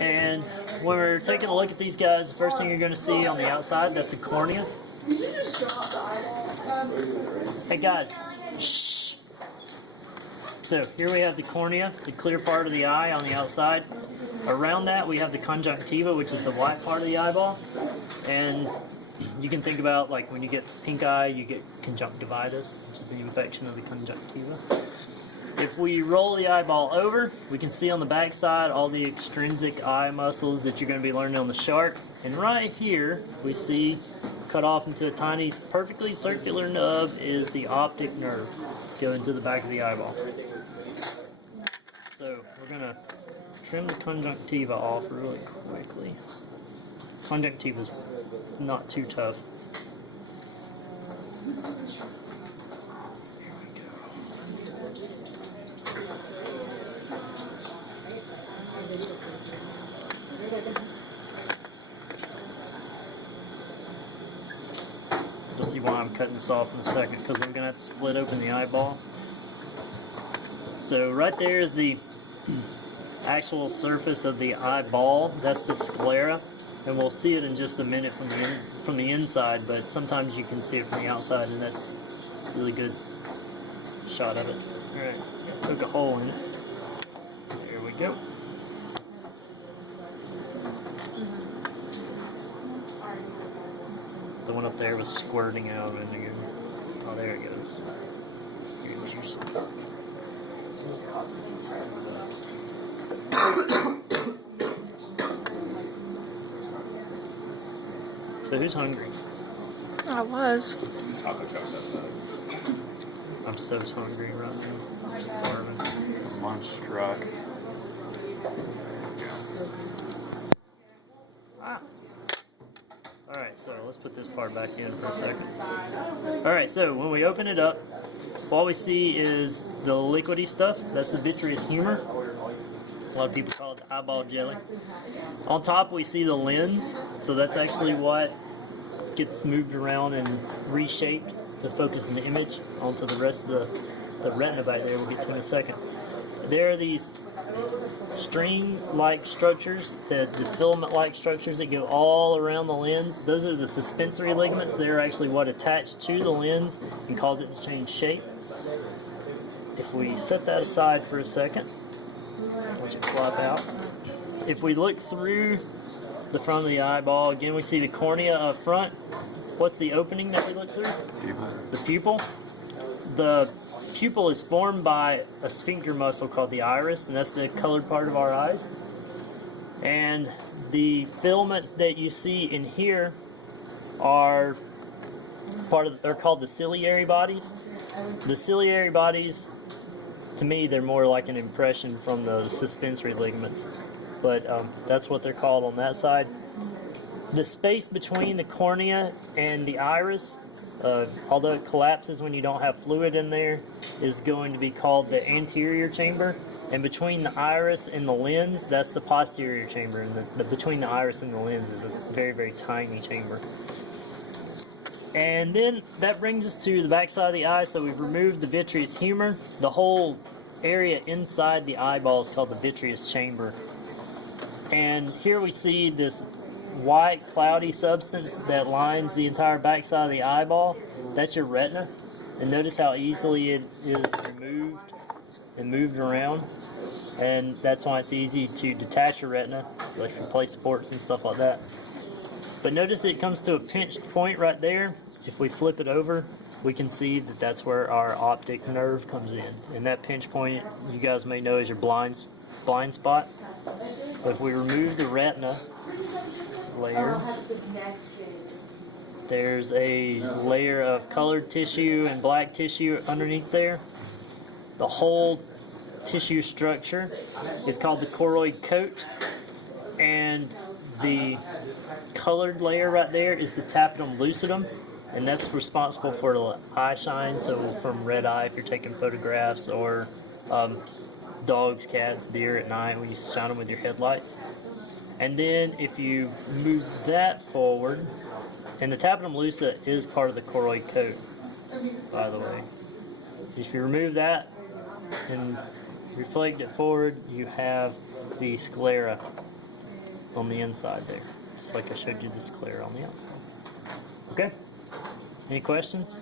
And when we're taking a look at these guys, the first thing you're going to see on the outside, that's the cornea. Hey guys, shh. So here we have the cornea, the clear part of the eye on the outside. Around that we have the conjunctiva, which is the white part of the eyeball. And you can think about, like, when you get pink eye, you get conjunctivitis, which is the infection of the conjunctiva. If we roll the eyeball over, we can see on the back side all the extrinsic eye muscles that you're going to be learning on the shark. And right here, we see cut off into a tiny, perfectly circular nub is the optic nerve going to the back of the eyeball. So we're going to trim the conjunctiva off really quickly. Conjunctiva is not too tough. You'll see why I'm cutting this off in a second, because I'm going to have to split open the eyeball. So right there is the actual surface of the eyeball. That's the sclera, and we'll see it in just a minute from the inside, but sometimes you can see it from the outside, and that's a really good shot of it. Alright, poke a hole in it. There we go. The one up there was squirting out of vinegar. Oh, there it goes. Here's your stuff. So who's hungry? I was. Taco trucks outside. I'm so hungry right now. I'm starving. Lunch struck. Alright, so let's put this part back in for a second. Alright, so when we open it up, what we see is the liquidy stuff. That's the vitreous humor. A lot of people call it eyeball jelly. On top we see the lens, so that's actually what gets moved around and reshaped to focus the image onto the rest of the retina back there. We'll get to in a second. There are these string-like structures, the filament-like structures that go all around the lens. Those are the suspensory ligaments. They're actually what attach to the lens and cause it to change shape. If we set that aside for a second, which will flop out. If we look through the front of the eyeball, again we see the cornea up front. What's the opening that we look through? Pupil. The pupil. The pupil is formed by a sphincter muscle called the iris, and that's the colored part of our eyes. And the filaments that you see in here are they're called the ciliary bodies. The ciliary bodies, to me, they're more like an impression from the suspensory ligaments, but that's what they're called on that side. The space between the cornea and the iris, although it collapses when you don't have fluid in there, is going to be called the anterior chamber. And between the iris and the lens, that's the posterior chamber. And between the iris and the lens is a very, very tiny chamber. And then that brings us to the back side of the eye. So we've removed the vitreous humor. The whole area inside the eyeball is called the vitreous chamber. And here we see this white cloudy substance that lines the entire back side of the eyeball. That's your retina. And notice how easily it is removed and moved around. And that's why it's easy to detach your retina, like if you play sports and stuff like that. But notice it comes to a pinched point right there. If we flip it over, we can see that that's where our optic nerve comes in. And that pinch point, you guys may know, is your blind spot. But if we remove the retina layer, there's a layer of colored tissue and black tissue underneath there. The whole tissue structure is called the choroid coat, and the colored layer right there is the tapetum lucidum, and that's responsible for the eye shine. So from red eye, if you're taking photographs, or dogs, cats, deer at night when you shine them with your headlights. And then if you move that forward, and the tapetum lucida is part of the choroid coat, by the way. If you remove that and reflect it forward, you have the sclera on the inside there, just like I showed you the sclera on the outside. Okay? Any questions?